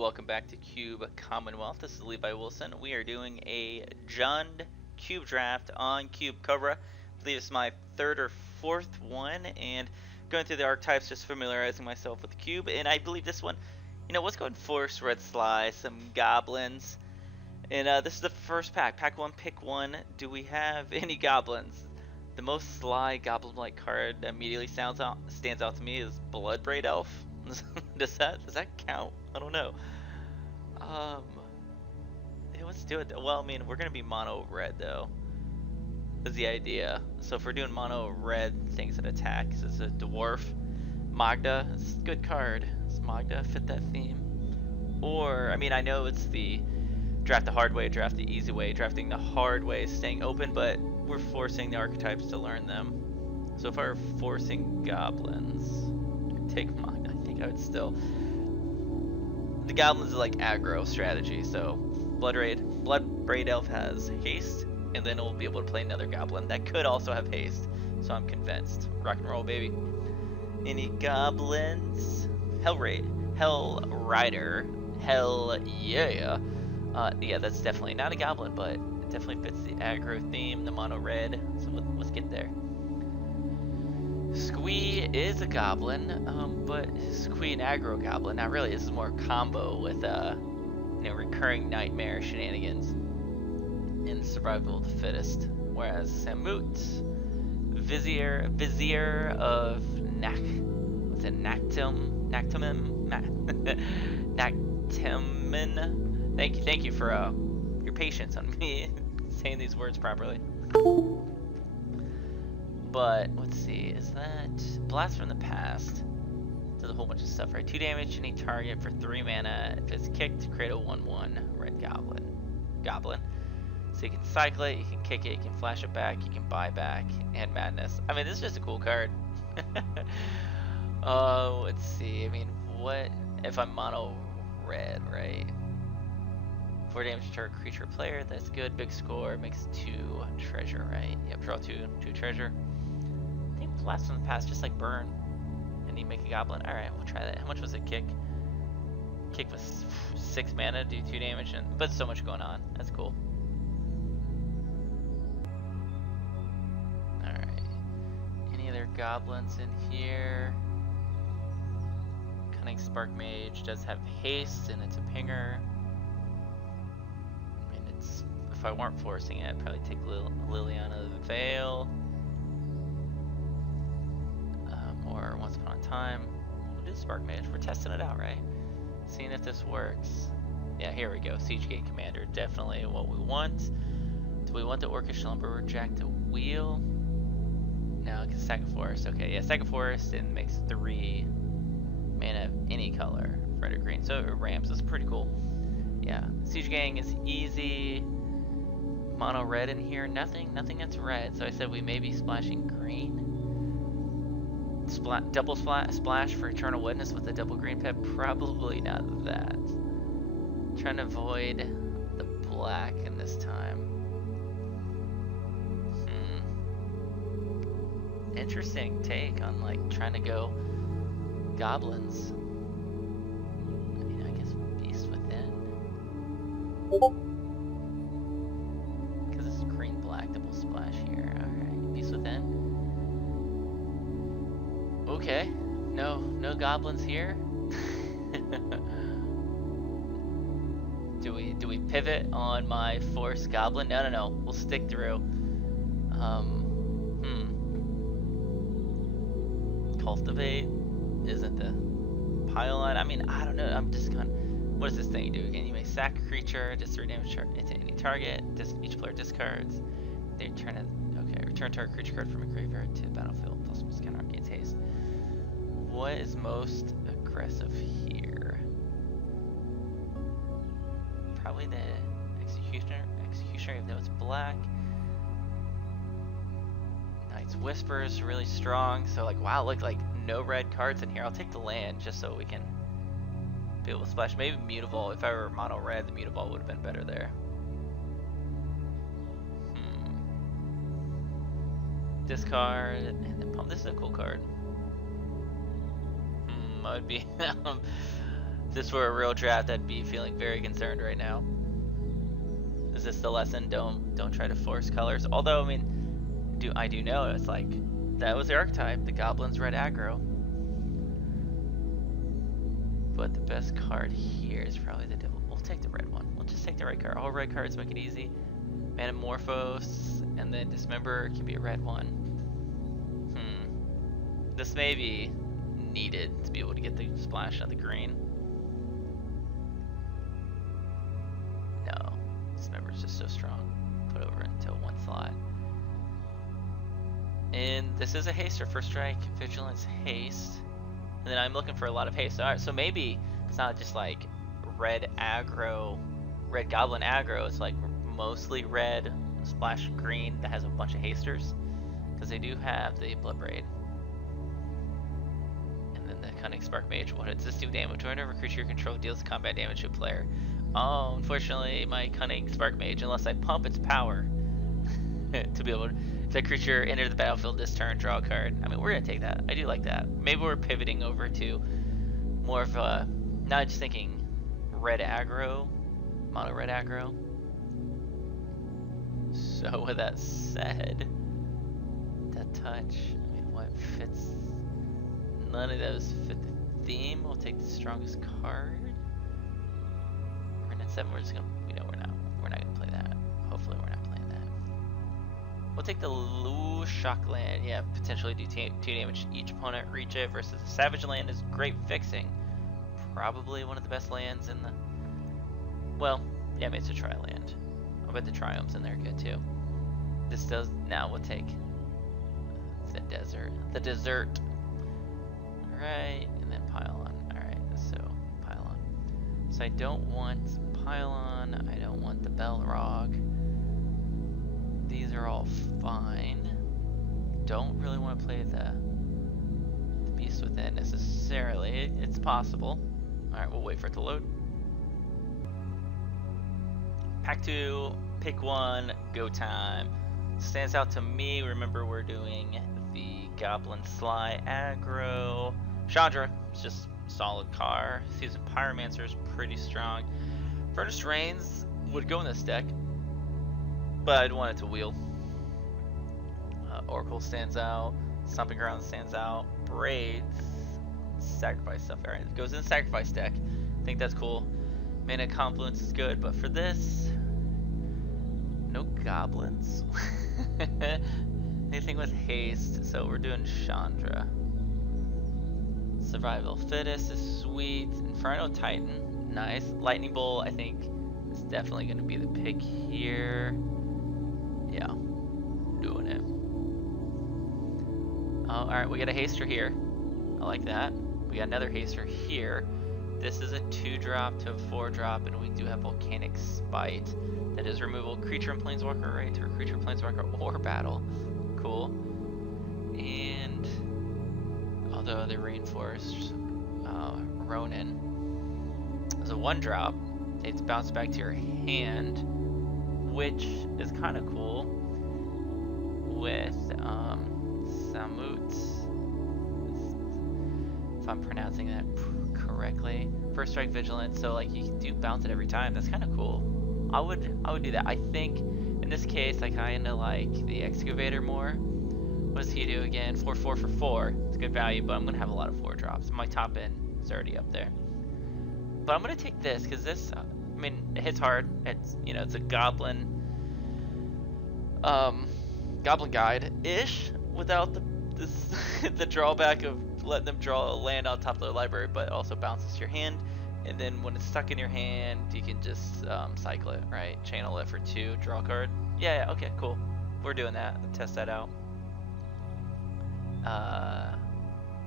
welcome back to Cube Commonwealth. This is Levi Wilson. We are doing a Jund Cube draft on Cube Cobra. I believe it's my third or fourth one, and going through the archetypes, just familiarizing myself with the cube. And I believe this one, let's go and force Red Sly, some goblins. And this is the first pack. Pack one, pick one. Do we have any goblins? The most sly goblin-like card that immediately stands out to me is Bloodbraid Elf. does that count? I don't know. Yeah, let's do it. Well, I mean, we're gonna be mono red though. Is the idea. So if we're doing mono red things that attack, it's a dwarf. Magda, it's a good card. Does Magda fit that theme? Or, I mean, I know it's the draft the hard way, draft the easy way. Drafting the hard way is staying open, but we're forcing the archetypes to learn them. So if I were forcing goblins, take Magda, I think I would still. The goblins is like aggro strategy, so Bloodbraid Elf has haste, and then we'll be able to play another goblin that could also have haste. So I'm convinced. Rock and roll, baby. Any goblins? Hell Rider. Hell yeah. Yeah, that's definitely not a goblin, but it definitely fits the aggro theme, the mono red. So let's get there. Squee is a goblin, but Squee and aggro goblin. Not really. This is more combo with recurring nightmare shenanigans in survival of the fittest. Whereas Samut, Vizier of Naktamun. Thank you for your patience on me saying these words properly. But let's see, is that Blast from the Past? Does a whole bunch of stuff, right? 2 damage, any target for 3 mana. If it's kicked, create a 1/1 red goblin. So you can cycle it, you can kick it, you can flash it back, you can buy back, and madness. I mean, this is just a cool card. Oh, let's see. I mean, what if I'm mono red, right? 4 damage to a creature player. That's good. Big score. Makes 2 treasure, right? Yep. Draw 2 treasure. I think Blast from the Past, just like burn, and you make a goblin. All right, we'll try that. How much was it? Kick was 6 mana, do 2 damage, but so much going on. That's cool. All right. Any other goblins in here? Cunning Spark Mage does have haste, and it's a pinger. I mean, if I weren't forcing it, I'd probably take Liliana the Veil. Or Once Upon a Time. We'll do Spark Mage. We're testing it out, right? Seeing if this works. Yeah, here we go. Siege Gate Commander. Definitely what we want. Do we want the Orcish Lumberjack to wheel? No, because Sack of Forest. Okay, yeah, Sack of Forest, and makes 3 mana of any color. Red or green. So it ramps. That's pretty cool. Yeah. Siege Gang is easy. Mono red in here. Nothing that's red. So I said we may be splashing green. Double splash for Eternal Witness with a double green pet. Probably not that. Trying to avoid the black in this time. Interesting take on like trying to go goblins. I mean, I guess Beast Within. Because this is green black double splash here. Alright, Beast Within. Okay, no goblins here. Do we pivot on my force goblin? No. We'll stick through. Cultivate isn't the pylon. I mean, I don't know. I'm just kind of. What does this thing do again? You may sack a creature, just 3 damage into any target. Each player discards. They return it. Okay, return target creature card from a graveyard to the battlefield. Plus counter gains haste. What is most aggressive here? Probably the Executioner, even though it's black. Knight's Whisper is really strong, so like, wow, look, like no red cards in here. I'll take the land just so we can be able to splash. Maybe Mutavault. If I were mono red, the Mutavault would have been better there. Discard, and then pump. This is a cool card. I would be If this were a real draft, I'd be feeling very concerned right now. Is this the lesson? Don't try to force colors. Although, I mean, I do know it's like that was the archetype. The goblins red aggro. But the best card here is probably the devil. We'll take the red one. We'll just take the red card. All red cards make it easy. Metamorphose, and then Dismember can be a red one. This may be needed to be able to get the splash of the green. No, Dismember's just so strong. Put over into one slot. And this is a haster. First strike, vigilance, haste. And then I'm looking for a lot of haste. Alright, so maybe it's not just like red aggro, red goblin aggro. It's like mostly red splash green that has a bunch of hasters. Because they do have the Bloodbraid. And then the Cunning Spark Mage. What does this do damage? Whenever a creature you control deals combat damage to a player. Oh, unfortunately, my Cunning Spark Mage, unless I pump its power to be able to. If that creature enters the battlefield this turn, draw a card. I mean, we're going to take that. I do like that. Maybe we're pivoting over to more of a, not just thinking red aggro, mono red aggro. So with that said, that touch, I mean, what fits? None of those fit the theme. We'll take the strongest card. We're in 7. We're just gonna, we know we're not gonna play that. Hopefully we're not playing that. We'll take the Lu Shock Land. Yeah, potentially do 2 damage to each opponent. Reach it versus the Savage Land is great fixing. Probably one of the best lands in the. Well, yeah, I mean, it's a tri land. I bet the Triomes in there good too. This does. Now we'll take the desert. The desert. Alright, and then Pylon. Alright, so Pylon. So I don't want Pylon. I don't want the Belrog. These are all fine. Don't really want to play the Beast Within necessarily. It's possible. Alright, we'll wait for it to load. Pack 2, pick 1, go time. Stands out to me. Remember, we're doing the Goblin Sly aggro. Chandra is just solid car. Season Pyromancer is pretty strong. Furnace Rains would go in this deck, but I'd want it to wheel. Oracle stands out. Stomping Ground stands out. Braids. Sacrifice stuff. Alright, it goes in the Sacrifice deck. I think that's cool. Mana Confluence is good, but for this, no goblins. Anything with haste, so we're doing Chandra. Survival Fittest is sweet. Inferno Titan, nice. Lightning Bolt, I think, is definitely going to be the pick here. Yeah, doing it. Oh, alright, we got a haster here. I like that. We got another haster here. This is a 2-drop to a 4-drop, and we do have Volcanic Spite. That is removal creature and planeswalker, right? To a creature, planeswalker, or battle. Cool. And although they reinforced Ronin. As a 1-drop, it's bounced back to your hand, which is kind of cool. With Samut, if I'm pronouncing that correctly. First strike vigilance, so like you do bounce it every time. That's kind of cool. I would do that. I think in this case I kind of like the excavator more. What does he do again? 4/4 for 4. It's good value, but I'm gonna have a lot of 4 drops. My top end is already up there. But I'm gonna take this because this, I mean, it hits hard. It's, you know, it's a goblin, goblin guide ish without the drawback of letting them draw a land on top of their library, but it also bounces your hand, and then when it's stuck in your hand, you can just cycle it, right? Channel it for 2, draw a card. Yeah, okay, cool. We're doing that. Test that out.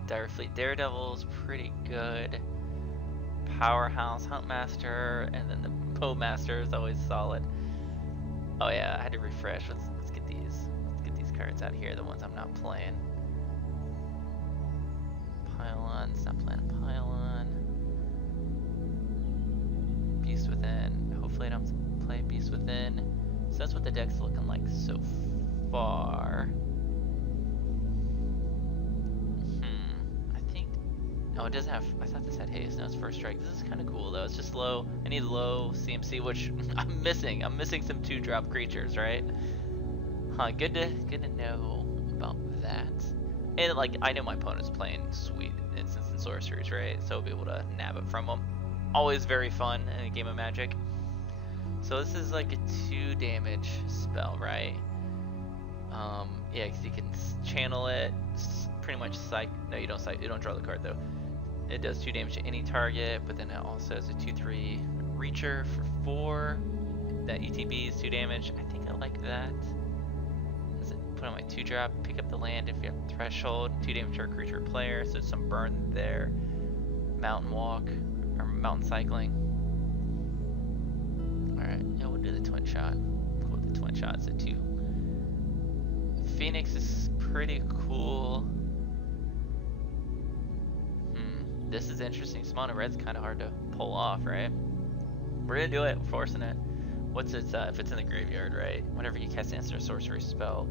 Dire Fleet Daredevil's pretty good. Powerhouse Huntmaster, and then the Bowmaster is always solid. Oh yeah, I had to refresh. Let's get these. Let's get these cards out here. The ones I'm not playing. Pylon's not playing Pylon. Beast Within. Hopefully I don't play Beast Within. So that's what the deck's looking like so far. I think. Oh, it doesn't have. I thought this had haste. No, it's first strike. This is kind of cool though. It's just low. I need low CMC, which I'm missing. I'm missing some 2-drop creatures, right? Huh. Good to know about that. And like, I know my opponent's playing sweet instants and sorceries, right? So I'll be able to nab it from them. Always very fun in a game of Magic. So this is like a 2 damage spell, right? Yeah, because you can channel it. Pretty much psych. No, you don't psych. You don't draw the card though. It does 2 damage to any target, but then it also has a 2/3 reacher for 4. That ETB is 2 damage. I think I like that. Does it put on my 2-drop? Pick up the land if you have threshold. 2 damage to a creature or player, so some burn there. Mountain walk or mountain cycling. All right, yeah, we'll do the twin shot. Cool, the twin shot's a 2. Phoenix is pretty cool. This is interesting. Some mono red's kind of hard to pull off, right? We're gonna do it. We're forcing it. What's its if it's in the graveyard, right? Whenever you cast an instant or sorcery spell,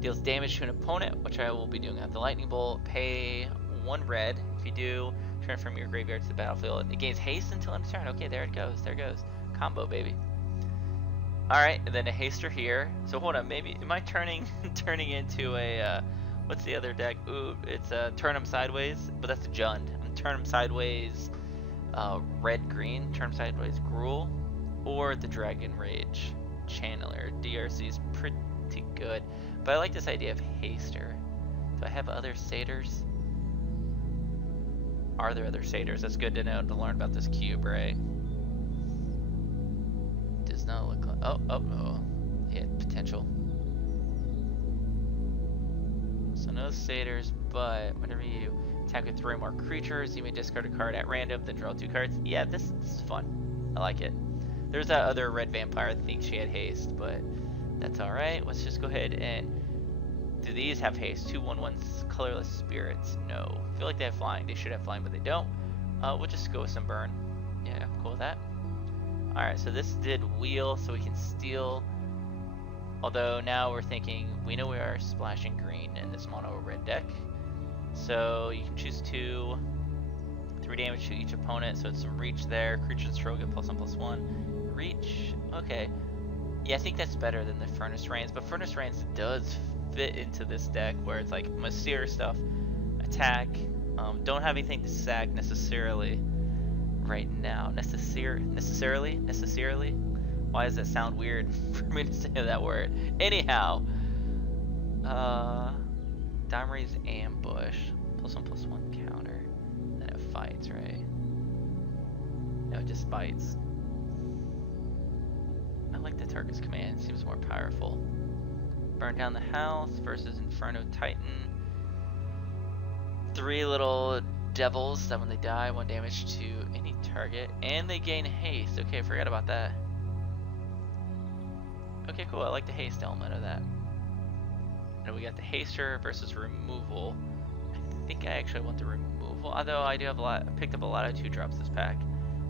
deals damage to an opponent, which I will be doing at the lightning bolt. Pay 1 red. If you do, turn from your graveyard to the battlefield. It gains haste until end of turn. Okay, there it goes. There it goes. Combo, baby. All right, and then a haster here. So hold on, maybe am I turning into a what's the other deck? Ooh, it's a turn 'em sideways, but that's a Jund. Turn 'em sideways, red green. Turn 'em sideways, Gruul, or the Dragon Rage Channeler. DRC is pretty good, but I like this idea of haster. Do I have other satyrs? Are there other satyrs? That's good to know to learn about this cube, right? Does not look like. Oh, yeah, potential. So no satyrs, but whenever you attack with 3 or more creatures, you may discard a card at random, then draw 2 cards. Yeah, this is fun. I like it. There's that other red vampire. I think she had haste, but that's alright. Let's just go ahead and do these have haste. 2 1/1s, colorless spirits. No. I feel like they have flying. They should have flying, but they don't. We'll just go with some burn. Yeah, cool with that. Alright, so this did wheel, so we can steal. Although now we're thinking, we know we are splashing green in this mono red deck. So you can choose 2, 3 damage to each opponent, so it's some reach there. Creatures throw get +1/+1. Reach, okay. Yeah, I think that's better than the Furnace Rains, but Furnace Rains does fit into this deck where it's like Mystere stuff, attack. Don't have anything to sack necessarily right now. Necessarily? Why does that sound weird for me to say that word? Anyhow, Domri's ambush, +1/+1 counter. Then it fights, right? No, it just bites. I like the target's command, it seems more powerful. Burn down the house versus Inferno Titan. 3 little devils that when they die, 1 damage to any target, and they gain haste. Okay, I forgot about that. Okay, cool. I like the haste element of that. And we got the haster versus removal. I think I actually want the removal, although I do have I picked up a lot of 2-drops this pack.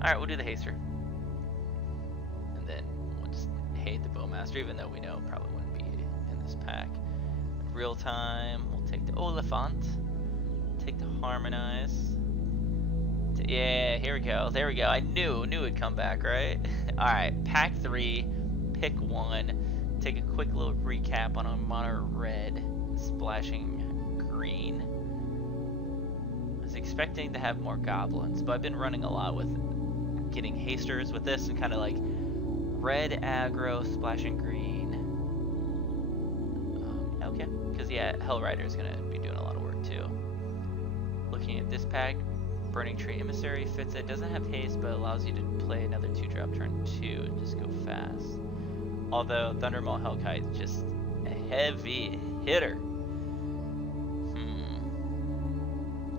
All right, we'll do the haster, and then we'll just hate the Bowmaster, even though we know it probably wouldn't be in this pack. Real time. We'll take the Oliphant. Take the Harmonize. Yeah, here we go. There we go. I knew it'd come back, right? All right, pack 3. Pick 1. Take a quick little recap on a mono red splashing green. I was expecting to have more goblins, but I've been running a lot with getting hasters with this and kind of like red aggro splashing green. Okay, because yeah, Hellrider is gonna be doing a lot of work too. Looking at this pack, Burning Tree Emissary fits it. Doesn't have haste, but allows you to play another 2-drop turn 2 and just go fast. Although Thundermaw Hellkite is just a heavy hitter.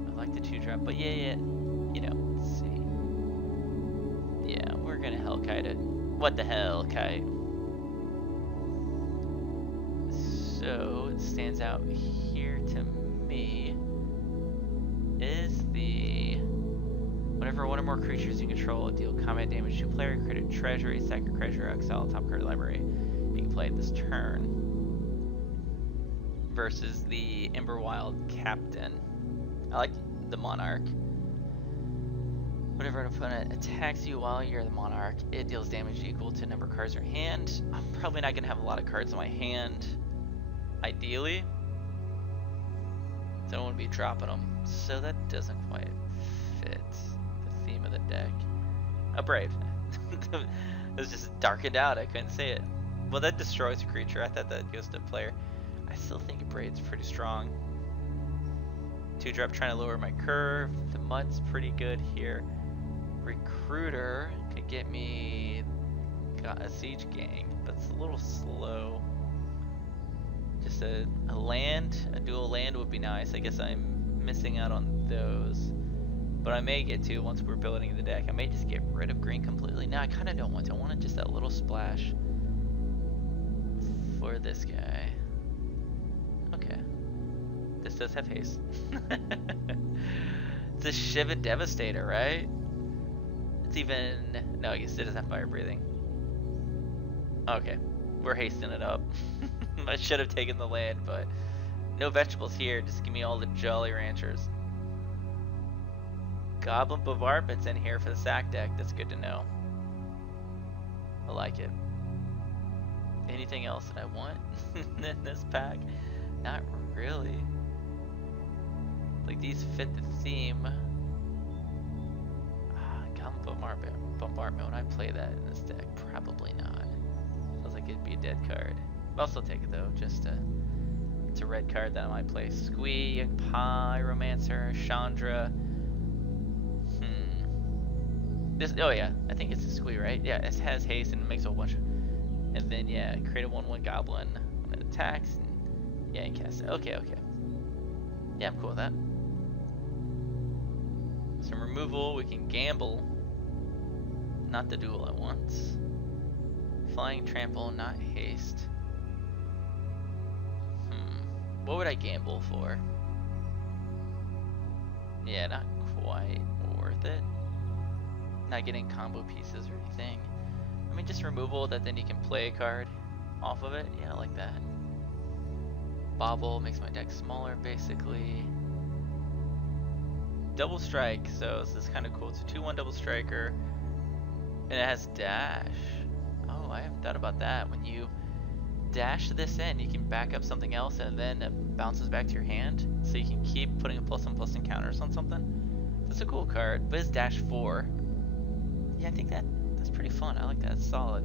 I like the 2-drop, but yeah, you know, let's see. Yeah, we're gonna Hellkite it. What the hell, Kite? So it stands out here to me is the whenever one or more creatures you control deal combat damage to a player, create a treasury, sack a treasure, exile top card library. You can play it this turn. Versus the Emberwild Captain. I like the Monarch. Whenever an opponent attacks you while you're the monarch, it deals damage equal to the number of cards in your hand. I'm probably not going to have a lot of cards in my hand, ideally. Don't want to be dropping them, so that doesn't quite fit the theme of the deck. A Brave. It was just darkened out, I couldn't say it. Well, that destroys a creature. I thought that goes to player. I still think a Brave's pretty strong. 2-drop trying to lower my curve. The Mud's pretty good here. Recruiter could get me a Siege Gang, but it's a little slow. Just a land, a dual land would be nice. I guess I'm missing out on those. But I may get to once we're building the deck. I may just get rid of green completely. No, I kind of don't want to. I want just that little splash for this guy. Okay. This does have haste. It's a Shiva Devastator, right? It's even... No, I guess it doesn't have fire breathing. Okay. We're hasting it up. I should have taken the land, but no vegetables here. Just give me all the Jolly Ranchers. Goblin Bovarpet's in here for the sack deck. That's good to know. I like it. Anything else that I want in this pack? Not really. Like, these fit the theme. Goblin Bombardment, when I play that in this deck, probably not. Feels like it'd be a dead card. I'll still take it though, just it's a red card that I might play. Squee, Pyromancer, Chandra. This, oh yeah, I think it's a Squee, right? Yeah, it has haste and it makes a whole bunch of, and then yeah, create a 1/1 goblin when it attacks, and yeah, and cast it. Okay. Yeah, I'm cool with that. Some removal, we can gamble. Not the duel at once. Flying, trample, not haste. What would I gamble for? Yeah, not quite worth it. Not getting combo pieces or anything. I mean, just removal that then you can play a card off of it. Yeah, I like that. Bobble makes my deck smaller, basically. Double strike, so this is kind of cool. It's a 2/1 double striker, and it has dash. Oh, I haven't thought about that. When you dash this in, you can back up something else, and then it bounces back to your hand, so you can keep putting a +1/+1 counters on something. That's a cool card, but it's dash 4. Yeah, I think that's pretty fun. I like that. It's solid.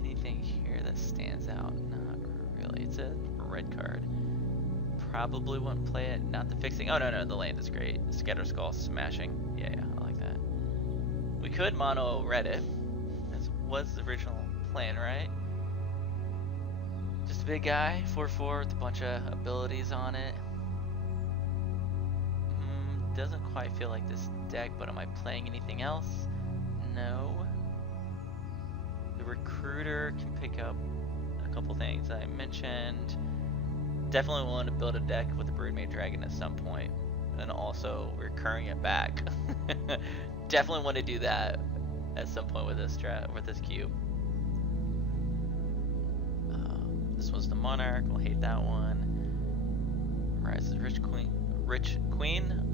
Anything here that stands out? Not really. It's a red card. Probably wouldn't play it. Not the fixing. Oh, no, the land is great. Scatter Skull, smashing. Yeah, I like that. We could mono red it. That was the original plan, right? Just a big guy, 4/4 with a bunch of abilities on it. Doesn't quite feel like this deck, but am I playing anything else? No. The Recruiter can pick up a couple things I mentioned. Definitely want to build a deck with the Broodmate Dragon at some point, and also recurring it back. Definitely want to do that at some point with this cube. This one's the Monarch. We'll hate that one. Rise of Rich Queen.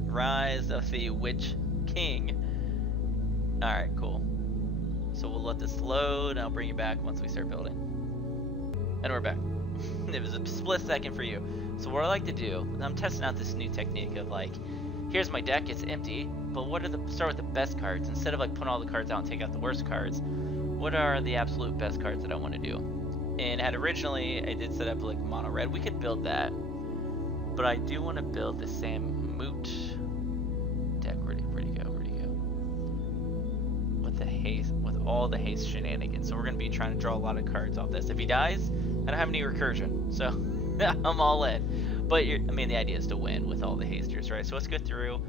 Rise of the Witch King. Alright, cool. So we'll let this load, and I'll bring you back once we start building. And we're back. It was a split second for you. So what I like to do, I'm testing out this new technique of like, here's my deck, it's empty, but start with the best cards. Instead of like putting all the cards out and take out the worst cards, what are the absolute best cards that I want to do? And originally, I did set up like mono red. We could build that, but I do want to build the same Moot deck. Where'd he go? With the haste, with all the haste shenanigans. So we're gonna be trying to draw a lot of cards off this. If he dies, I don't have any recursion, so I'm all in. But I mean, the idea is to win with all the hasters, right? So let's go through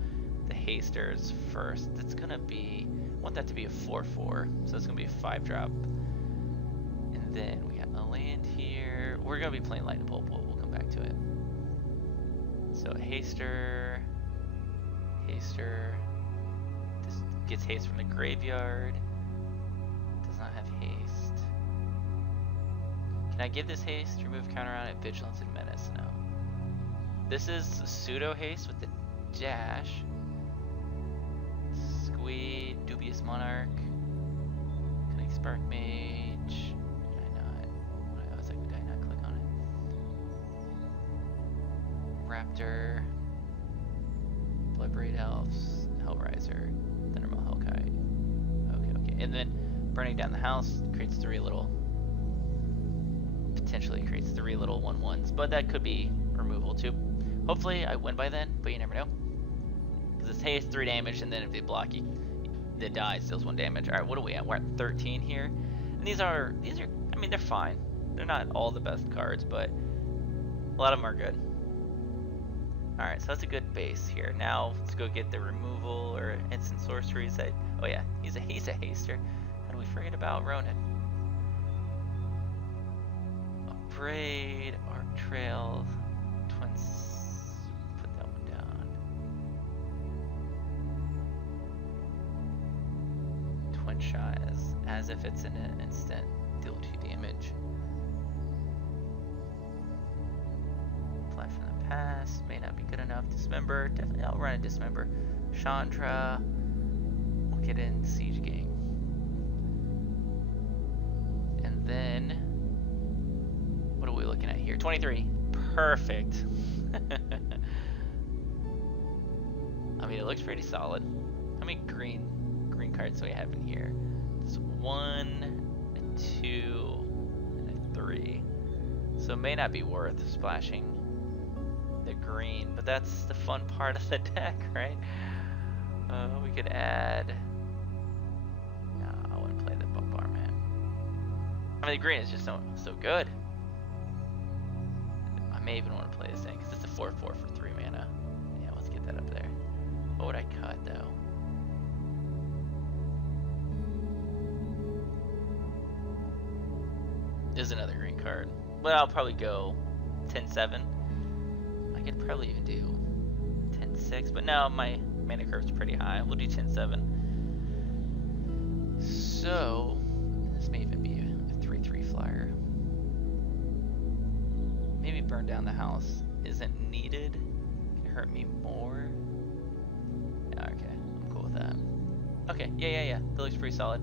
the hasters first. It's gonna be, I want that to be a 4/4, so it's gonna be a 5-drop. And then we got a land here. We're gonna be playing Lightning Bolt. We'll come back to it. So Haster. This gets haste from the graveyard. Does not have haste. Can I give this haste? Remove counter on it, vigilance and menace. No. This is pseudo haste with the dash. Monarch. Connect Spark Mage. Did I not? I was like, did I not click on it? Raptor. Bloodbraid Elves. Hellraiser. Thundermaw Hellkite. Okay. And then burning down the house creates 3 little. Potentially creates 3 little 1/1s, but that could be removal too. Hopefully I win by then, but you never know. Because it's haste 3 damage, and then if they block you, they die, deals 1 damage. All right, what are we at? We're at 13 here, and these are. I mean, they're fine. They're not all the best cards, but a lot of them are good. All right, so that's a good base here. Now let's go get the removal or instant sorceries. Oh yeah, he's a haster. How do we forget about Ronin? Braid, Arc Trail, Twins. Put that one down. Twin Shot as if it's an instant, deal 2 damage. Flash from the past may not be good enough. Dismember, definitely. I'll run a Dismember. Chandra. We'll get in Siege Gang, and then. What are we looking at here? 23. Perfect. I mean, it looks pretty solid. How many green cards do we have in here? It's 1, 2, and a 3. So it may not be worth splashing the green, but that's the fun part of the deck, right? We could add. No, I wouldn't play the Bumbar, man. I mean, the green is just so good. I may even want to play this thing because it's a 4/4 for 3 mana. Yeah, let's get that up there. What would I cut though? There's another green card, but I'll probably go 10/7. I could probably even do 10/6, but no, my mana curve's pretty high. We'll do 10/7. So this may even be a 3/3 flyer. Maybe burn down the house isn't needed. It can hurt me more. Yeah, okay, I'm cool with that. Okay, yeah. That looks pretty solid.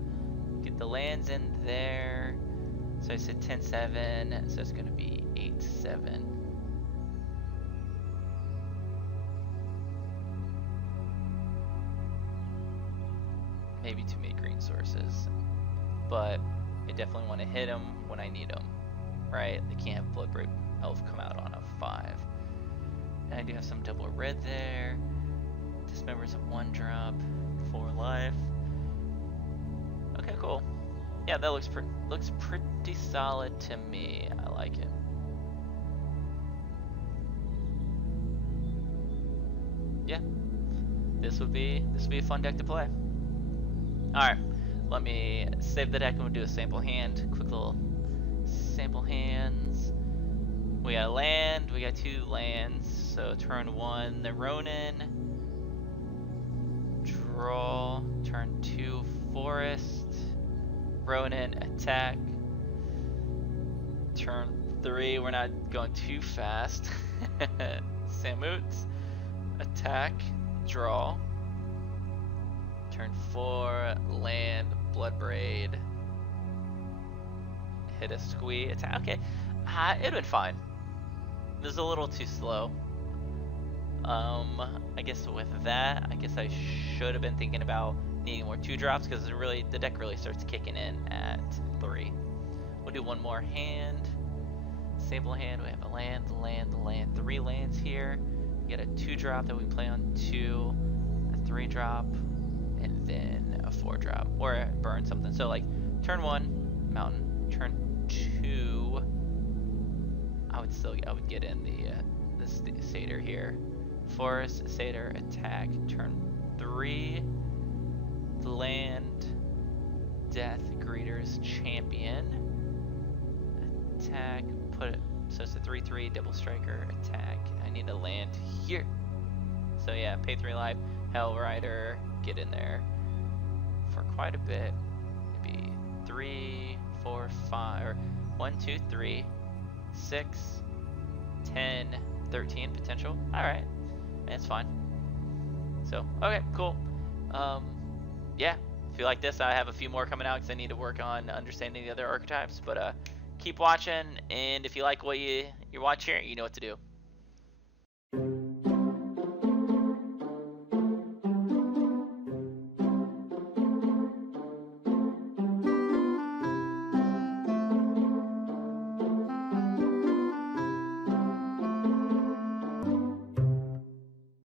Get the lands in there. So I said 10/7, so it's gonna be 8/7. Maybe too many green sources, but I definitely want to hit them when I need them, right? They can't have Bloodbraid Elf come out on a 5. And I do have some double red there. Dismembers a 1-drop, 4 life. Okay, cool. Yeah, that looks pretty solid to me. I like it. Yeah, this would be a fun deck to play. All right, let me save the deck and we'll do a sample hand. Quick little sample hands. We got land. We got 2 lands. So turn 1, the Ronin. Draw. Turn 2, forest. Ronin, attack. Turn 3, we're not going too fast. Samut, attack, draw. Turn 4, land, Bloodbraid. Hit a squee, attack. Okay, it'd been fine. It was a little too slow. I guess with that, I guess I should have been thinking about needing more 2-drops because the deck really starts kicking in at 3. We'll do one more hand. Sample hand. We have a land, 3 lands here. We get a 2-drop that we play on 2, a 3-drop, and then a 4-drop or burn something. So like turn 1, mountain. Turn 2, I would get in the satyr here. Forest, satyr, attack. Turn 3. Land, death, greeters, champion, attack, put it, so it's a 3/3 double striker, attack. I need a land here. So yeah, pay 3 life, Hellrider, get in there for quite a bit. Maybe 3, 4, 5, or 1, 2, 3, 6, 10, 13 potential. Alright, that's fine. So, okay, cool. Yeah, If you like this, I have a few more coming out because I need to work on understanding the other archetypes. But keep watching, and if you like what you watch here, you know what to do.